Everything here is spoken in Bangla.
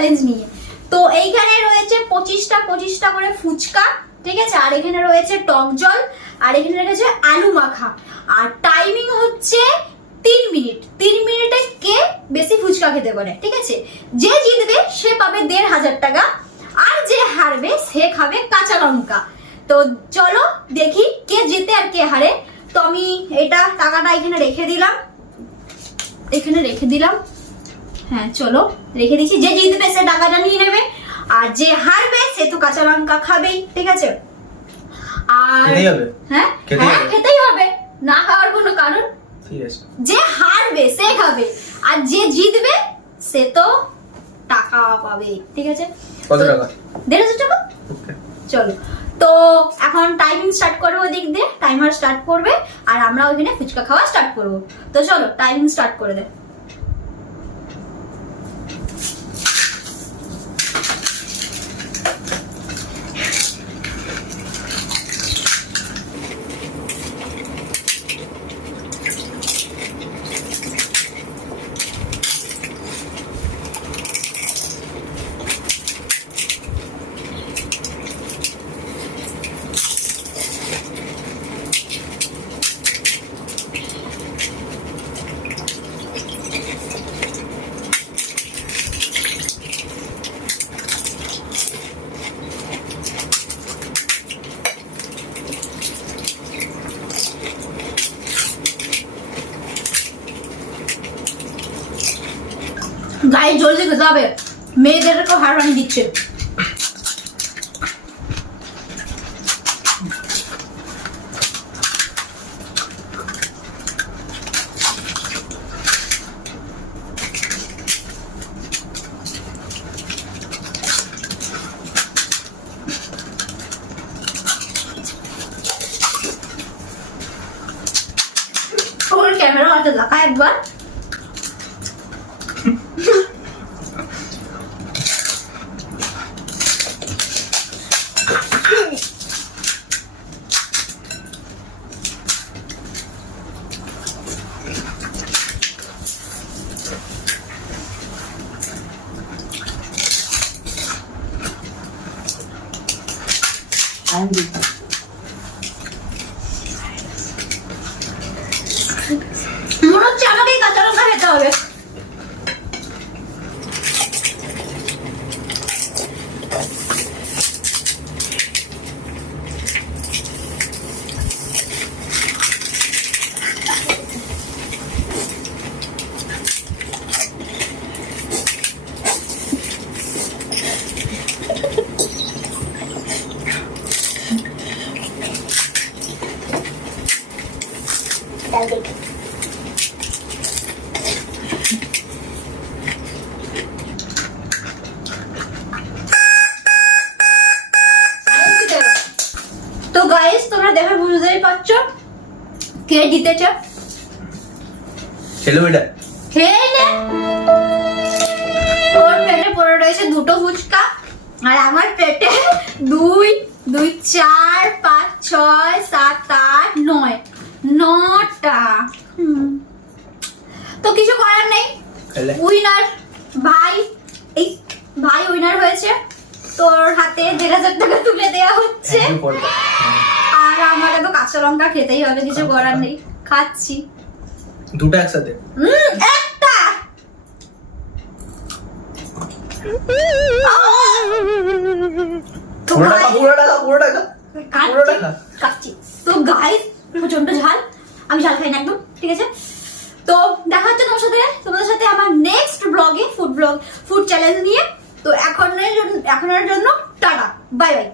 চ্যালেঞ্জ নিয়ে। তো এইখানে রয়েছে 25টা করে ফুচকা, ঠিক আছে, আর এখানে রয়েছে টক জল, আর এখানে রয়েছে আলু মাখা, আর টাইমিং হচ্ছে 3 মিনিট। 3 মিনিটে কে বেশি ফুচকা খেতে পারে, ঠিক আছে। যে জিতবে সে পাবে 1500 টাকা, আর যে হারবে সে খাবে কাঁচা লঙ্কা। তো চলো দেখি কে জিতে আর কে হারে। তো আমি এটা টাকাটা এখানে রেখে দিলাম, হ্যাঁ চলো রেখে দিচ্ছি। যে জিতবে সে টাকাটা নিয়ে নেবে, আর যে হারবে সে তো কাঁচা লঙ্কা খাবেই, ঠিক আছে। আর হ্যাঁ খেতেই হবে, না খাওয়ার কোনো কারণ। যে হারবে সে খাবে, আর যে জিতবে সে তো টাকা পাবে, ঠিক আছে। কত টাকা? 1500 টাকা। চলো তো এখন টাইমিং স্টার্ট করবো, ওদিক দিয়ে টাইমার স্টার্ট করবে, আর আমরা ওইখানে ফুচকা খাওয়া স্টার্ট করবো। তো চলো টাইমিং স্টার্ট করে দে। গায়ে জলদি খেতে হবে, মেয়েদেরকেও হারবানি দিচ্ছে। ওর ক্যামেরা হাতে দেখা একবার। মনে হচ্ছে আমাকেই কাঁচা লঙ্কা খেতে হবে। তো গাইস তোমরা দেখে বুঝতেই পারছো কে জিতেছে। খেলো এটা, খেয়ে নে। ওর পেটে পড়ে রয়েছে 2টো ফুচকা, আর আমার পেটে 2 2 4 5 6 7 8 9 9টা। তো কিছু করার নেই, উইনার ভাই, এই ভাই উইনার হয়েছে। তোর হাতে 1500 টাকা তুলে দেওয়া হচ্ছে, আর আমাকে তো কাঁচা লঙ্কা খেতেই হবে, কিছু করার নেই, খাচ্ছি। দুটো একসাথে? একটা। খাচ্ছি তো গাইস, প্রচন্ড ঝাল, আমি ঝাল খাই না একদম, ঠিক আছে। তো দেখা হচ্ছে তোমাদের সাথে আমার নেক্সট ব্লগে, ফুড চ্যালেঞ্জ নিয়ে। তো এখনের জন্য টাটা, বাই বাই।